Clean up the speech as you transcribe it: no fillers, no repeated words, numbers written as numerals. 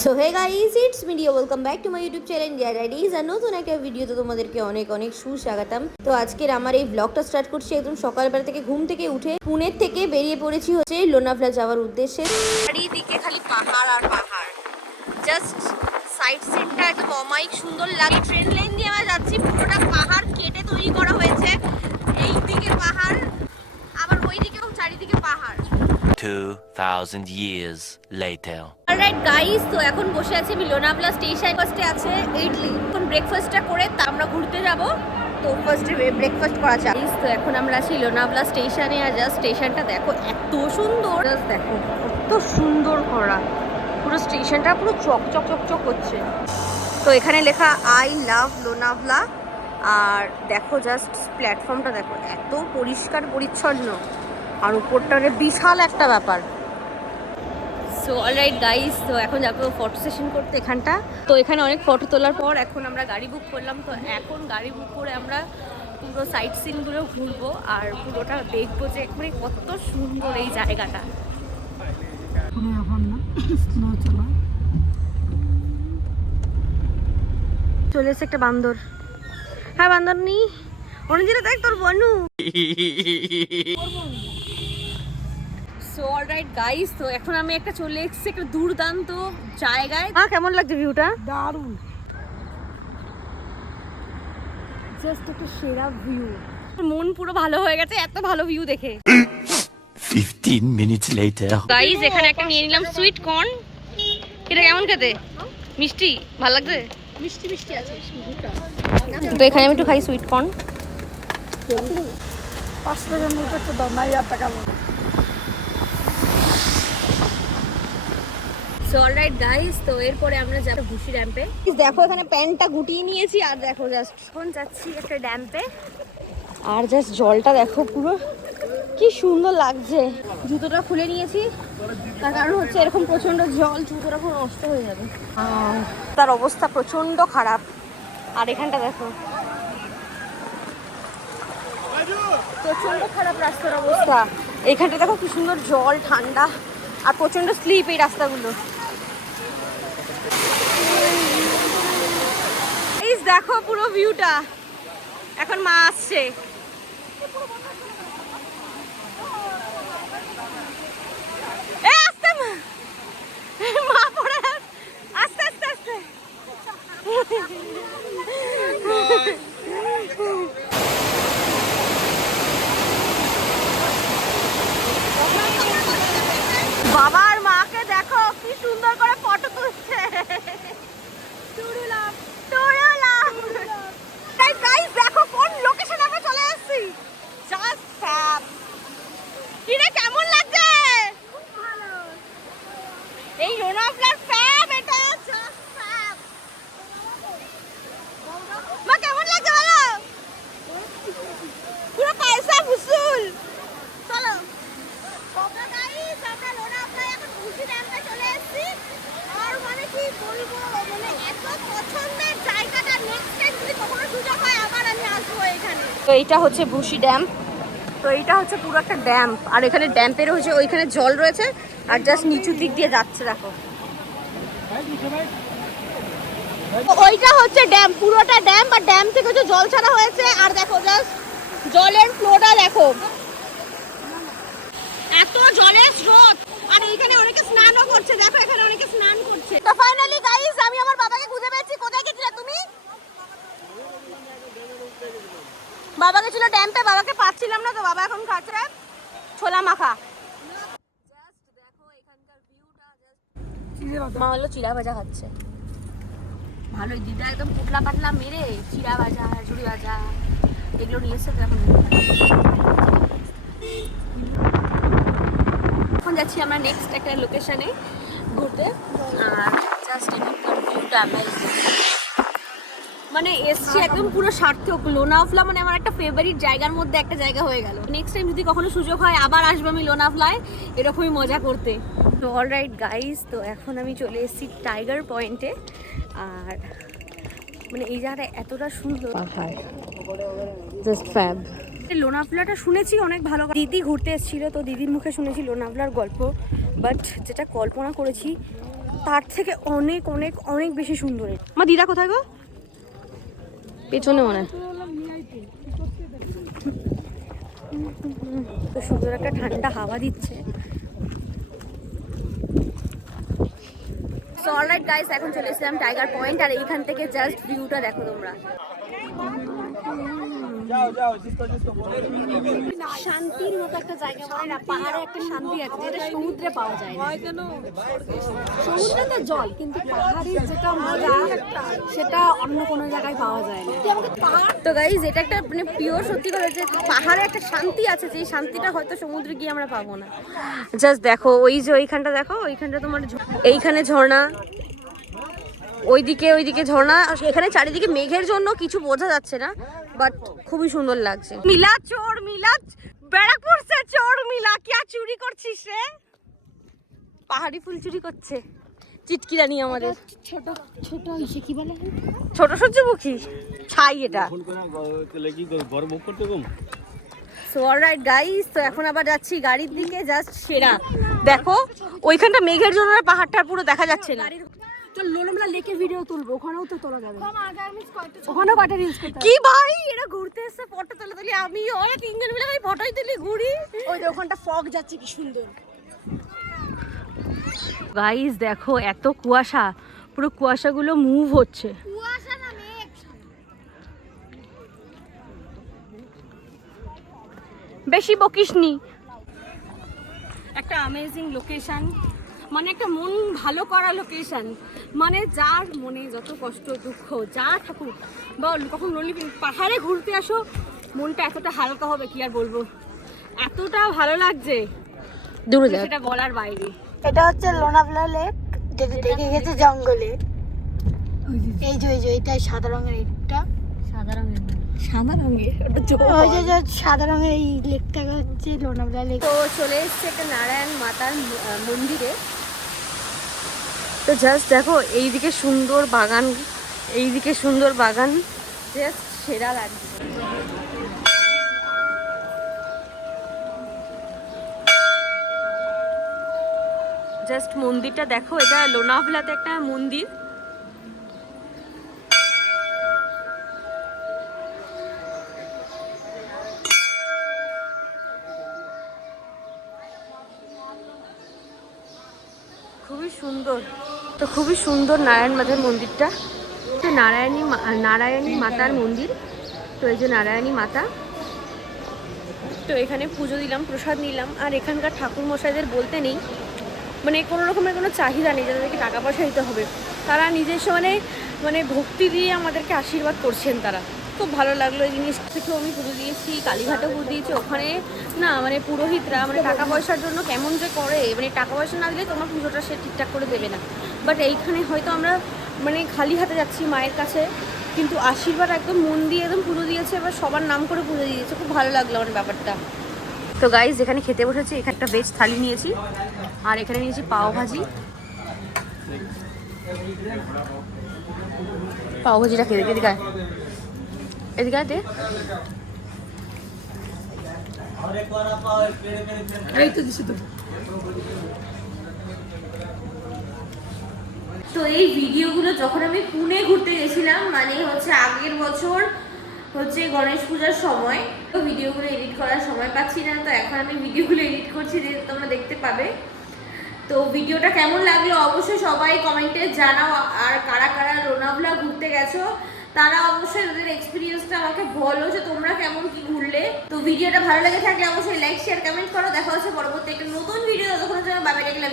So hey guys, it's media, welcome back to my YouTube channel India Diaries. আর নতুন একটা ভিডিওতে তোমাদেরকে অনেক অনেক সুস্বাগতম। তো আজকের আমার এই ব্লগটা স্টার্ট করছি একদম সকালবেলা থেকে। ঘুম থেকে উঠে পুনের থেকে বেরিয়ে পড়েছি হচ্ছে লোনাভলা যাওয়ার উদ্দেশ্যে। চারিদিকে খালি পাহাড় আর পাহাড়, জাস্ট সাইড সিনটা একদম অমায়িক সুন্দর লাগে। ট্রেন লাইন দিয়ে আমরা যাচ্ছি, পুরোটা পাহাড় কেটে তৈরি করা হয়েছে। এই দিকে পাহাড়, আবার ওই দিকেও চারিদিকে পাহাড়। 2000 years later. অলরাইট গাইস, তো এখন বসে আছি আমি লোনাভলা স্টেশন। ফার্স্টে আছে ইডলি, এখন ব্রেকফাস্টটা করে তা আমরা ঘুরতে যাব। তো ফার্স্টে ব্রেকফাস্ট করা চাই। তো এখন আমরা আছি লোনাভলা স্টেশনে। আর জাস্ট স্টেশনটা দেখো, এত সুন্দর। জাস্ট দেখো কত সুন্দর করা, পুরো স্টেশনটা পুরো চকচক চকচক করছে। তো এখানে লেখা আই লাভ লোনাভলা। আর দেখো জাস্ট প্ল্যাটফর্মটা দেখো, এত পরিষ্কার পরিচ্ছন্ন। আর উপরটারে বিশাল একটা ব্যাপার। সো অলরাইট গাইস, তো এখন যাবো ফটো সেশন করতে এখানটা। তো এখানে অনেক ফটো তোলার পর এখন আমরা গাড়ি বুক করলাম। তো এখন গাড়ি বুক করে আমরা পুরো সাইট সিনগুলো ঘুরবো আর পুরোটা দেখবো যে মানে কত সুন্দর এই জায়গাটা। চলে এসে একটা বান্দর। হ্যাঁ বান্দর নি অনেক দেখ তোর বনু। সো অলরাইট গাইস, তো এখন আমি একটা চলে এসেছি একটা দুর্দান্ত জায়গায়। কেমন লাগছে ভিউটা? দারুণ, জাস্ট একটা সেরা ভিউ। মন পুরো ভালো হয়ে গেছে এত ভালো ভিউ দেখে। 15 minutes later. গাইস এখানে একটা নিয়ে নিলাম সুইট কর্ন। এটা কেমন খেতে? মিষ্টি? ভালো লাগছে? মিষ্টি মিষ্টি আছে। তো এখানে আমি একটু খাই সুইট কর্ন। 5 টাকার মতো তো দাম নাই, 8 টাকা। সো অলরাইট গাইস, তো এরপরে আমরা যাব ভুসি ড্যাম্পে। দেখো এখানে প্যান্টটা গুটিয়ে নিয়েছি আর দেখো জাস্ট এখন যাচ্ছি একটা ড্যাম্পে। আর জাস্ট জলটা দেখো পুরো কি সুন্দর লাগছে। জুতোটা খুলে নিয়েছি তার কারণ হচ্ছে এরকম প্রচন্ড জল, জুতোটা পুরো নষ্ট হয়ে যাবে। তার অবস্থা প্রচন্ড খারাপ। আর এখানটা দেখো প্রচন্ড খারাপ রাস্তার অবস্থা। এইখানটা দেখো কি সুন্দর জল, ঠান্ডা আর প্রচন্ড স্লিপ এই রাস্তাগুলো। দেখো পুরো ভিউটা। এখন মা আসছে। মা পড়ে আস্তে আস্তে আস্তে। বাবার মাকে দেখো কি সুন্দর করে ফটো তুলছে। দেখো কোন লোকেশনে আমরা চলে এসেছি। Just fab. কিরে কেমন লাগছে? খুব ভালো। এই লোনাভলার ফ্যাব, এটা জাস্ট ফ্যাব। মা কেমন লাগছে বলো? পুরো পয়সা উসুল। চলো আমরা গাইস, আমরা লোনাভলায় এখন ভুসি ড্যামে চলে এসেছি। আর মানে কি বলবো, মানে এত পছন্দের জায়গাটা। নেক্সট টাইম যদি কখনো সুযোগ হয় আবার আমি আসবো এখানে। তো এইটা হচ্ছে ভুসি ড্যাম। তো এইটা হচ্ছে পুরো একটা ড্যাম। আর এখানে ড্যাম্পের হচ্ছে ওইখানে জল রয়েছে আর জাস্ট নিচুর দিক দিয়ে যাচ্ছে দেখো। ওইটা হচ্ছে ড্যাম, পুরোটা ড্যাম। আর ড্যাম থেকে যে জল ছাড়া হয়েছে আর দেখো জাস্ট জলের ফ্লোটা দেখো, এত জলের স্রোত। আর এইখানে অনেকে স্নানও করছে, দেখো এখানে অনেকে স্নান করছে। তো ফাইনালি গাইস, আমি আমার বাবাকে খুঁজে পেয়েছি। কোথায় গেছিলে তুমি? বাবা গেছিল ড্যাম্পে, বাবাকে পাচ্ছিলাম না। তো বাবা এখন খাচ্ছে ছোলা মাখা। মা হলো চিড়া ভাজা খাচ্ছে। ভালোই দিদা একদম পুটলা পাতলা মেরে চিড়া ভাজা, ঝুড়ি ভাজা এগুলো নিয়ে এসছে। তো এখন যাচ্ছি আমরা নেক্সট একটা লোকেশনে ঘুরতে। আর জাস্ট এখানকার ভিউটা মানে এসছি একদম পুরো সার্থক। লোনাভলা মানে আমার একটা ফেভারিট জায়গার মধ্যে একটা জায়গা হয়ে গেল। নেক্সট টাইম যদি কখনো সুযোগ হয় আবার আসবো আমি লোনাভলায় এরকমই মজা করতে। তো অলরাইট গাইস, তো এখন আমি চলে এসেছি টাইগার পয়েন্টে। আর মানে এই জায়গাটা এতটা সুন্দর, পাহাড় জাস্ট ফ্যাব। লোনাভলাটা শুনেছি অনেক ভালো। দিদি ঘুরতে এসেছিল, তো দিদির মুখে শুনেছি লোনাভলার গল্প। বাট যেটা কল্পনা করেছি তার থেকে অনেক অনেক অনেক বেশি সুন্দর। আমার দিদা কোথায় গো? পেছনে মনে হয়। তো সুন্দর একটা ঠান্ডা হাওয়া দিচ্ছে। সো অলরাইট গাইস, এখন চলে এসেছিলাম টাইগার পয়েন্ট, আর এইখান থেকে জাস্ট ভিউটা দেখো তোমরা। শান্তির মতো একটা জায়গা, বলে না পাহাড়ে একটা শান্তি আছে যেটা সমুদ্রে পাওয়া যায় না। সমুদ্রে তো জল, কিন্তু পাহাড়ের যেটা মজা সেটা অন্য কোনো জায়গায় পাওয়া যায় না। তো গাইস, এটা একটা মানে পিওর সত্যি কথা যে পাহাড়ে একটা শান্তি আছে, যে শান্তিটা হয়তো সমুদ্রে গিয়ে আমরা পাবো না। জাস্ট দেখো, ওই যে ওইখানটা দেখো, ওইখানটা তোমার এইখানে ঝর্ণা, ওইদিকে ঝর্ণা, এখানে চারিদিকে মেঘের জন্য কিছু বোঝা যাচ্ছে না, বাট খুবই সুন্দর লাগছে। মিলা চোর মিলা, ব্যারাকপুর সে চোর মিলা, কি চুরি করছিস রে? পাহাড়ি ফুল চুরি করছে চিটকিরানি আমাদের। ছোট ছোট ইসে কি বলে, ছোট সূর্যমুখী ছাই এটা। সো অলরাইট গাইস, তো এখন আবার যাচ্ছি গাড়ির দিকে। জাস্ট সেরা দেখো, ওইখানটা মেঘের জন্য পাহাড়টা পুরো দেখা যাচ্ছে না। চল লোনাভলা লেকে ভিডিও তুলবো, ওখানেও তো তোলা যাবে। ওখানেও কয়টা রিলস করতে কি ভাই, এরা ঘুরতে এসে ফটো তুলে তুলি, আমি ওরা তিনজন মিলে ভাই ফটোই তুলি, ঘুরি। ওই যে ওখানটা ফগ যাচ্ছে, কি সুন্দর। গাইস দেখো, এত কুয়াশা, পুরো কুয়াশাগুলো মুভ হচ্ছে। কুয়াশা না মেঘ, বেশি বকিসনি। একটা অ্যামেজিং লোকেশন, মানে একটা মন ভালো করা লোকেশন, মানে যার মনে যত কষ্ট দুঃখ যা থাকুক, বল কখন পাহাড়ে ঘুরতে আসো, মনটা এতটা হালকা হবে কি আর বলবো, এতটা ভালো লাগছে দূরে সেটা বলার বাইরে। এটা হচ্ছে লোনাভলা লেক, যেটা দেখে গেছে জঙ্গলে। এই যে এইটাই সাদা রঙের, এটা সাদা রঙের, ওই যে সাদা রঙের এই লেকটা হচ্ছে লোনাভলা লেক। তো চলে এসছে একটা নারায়ণ মাতার মন্দিরে। তো জাস্ট দেখো, এইদিকে সুন্দর বাগান, এইদিকে সুন্দর বাগান, জাস্ট সেরা লাগছে। জাস্ট মন্দিরটা দেখো, এটা লোনাভলাতে একটা মন্দির। খুবই সুন্দর, তো খুবই সুন্দর নারায়ণ মাতার মন্দিরটা। তো নারায়ণী মাতার মন্দির। তো এই যে নারায়ণী মাতা, তো এখানে পুজো দিলাম, প্রসাদ নিলাম। আর এখানকার ঠাকুর মশাইদের বলতে নেই, মানে কোনো রকমের কোনো চাহিদা নেই যাদেরকে টাকা পয়সা দিতে হবে, তারা নিজস্ব মানে ভক্তি দিয়ে আমাদেরকে আশীর্বাদ করছেন। তারা খুব ভালো লাগলো এই জিনিস থেকেও। আমি পুজো দিয়েছি, কালীঘাটেও পুজো দিয়েছি। ওখানে না মানে পুরোহিতরা মানে টাকা পয়সার জন্য কেমন যে করে, মানে টাকা পয়সা না দিলে তোমার পুজোটা সে ঠিকঠাক করে দেবে না। বাট এইখানে হয়তো আমরা মানে খালি হাতে যাচ্ছি মায়ের কাছে, কিন্তু আশীর্বাদ একদম মন দিয়ে একদম পুজো দিয়েছে, এবার সবার নাম করে পুজো দিয়েছে। খুব ভালো লাগলো আমার ব্যাপারটা। তো গাইজ, যেখানে খেতে বসেছি, এখানে একটা ভেজ থালি নিয়েছি, আর এখানে নিয়েছি পাও ভাজি। পাও ভাজিটা খেয়ে দেখি, এদিকে দে। তো এই ভিডিওগুলো যখন আমি পুনে ঘুরতে গেছিলাম, মানে হচ্ছে আগের বছর হচ্ছে গণেশ পূজার সময়, তো ভিডিওগুলো এডিট করার সময় পাচ্ছি না, তো এখন আমি ভিডিওগুলো এডিট করছি, যে তোমরা দেখতে পাবে। তো ভিডিওটা কেমন লাগলো অবশ্যই সবাই কমেন্টে জানাও। আর কারা কারা লোনাভলা ঘুরতে গেছো তারা অবশ্যই তাদের এক্সপিরিয়েন্সটা আমাকে বলো, যে তোমরা কেমন কি ঘুরলে। তো ভিডিওটা ভালো লেগে থাকলে অবশ্যই লাইক শেয়ার কমেন্ট করো। দেখা হচ্ছে পরবর্তী একটা নতুন ভিডিও, তখন বাই বাই, দেখলাম।